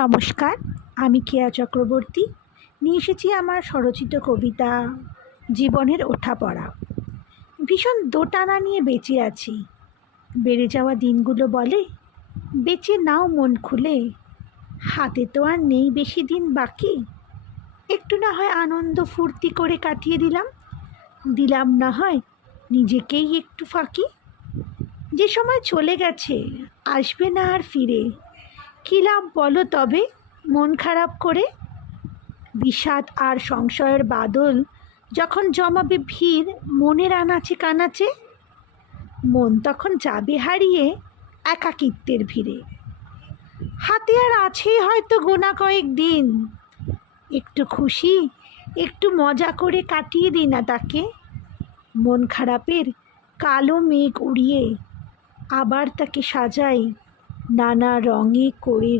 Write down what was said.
নমস্কার, আমি কেয়া চক্রবর্তী নিয়ে এসেছি আমার স্বরচিত কবিতা জীবনের ওঠাপড়া। ভীষণ দোটানা নিয়ে বেঁচে আছি। বেড়ে যাওয়া দিনগুলো বলে, বেঁচে নাও মন খুলে, হাতে তো আর নেই বেশি দিন বাকি। একটু না হয় আনন্দ ফুর্তি করে কাটিয়ে দিলাম না হয় নিজেকেই একটু ফাঁকি। যে সময় চলে গেছে আসবে না আর ফিরে, কী লাভ বলো তবে মন খারাপ করে। বিষাদ আর সংশয়ের বাদল যখন জমাবে ভিড় মনের আনাচে কানাচে, মন তখন যাবে হারিয়ে একাকিত্বের ভিড়ে। হাতে আর আছেই হয়তো গোনা কয়েক দিন, একটু খুশি একটু মজা করে কাটিয়ে দিই না তাকে। মন খারাপের কালো মেঘ উড়িয়ে আবার তাকে সাজাই নানা রঙে করে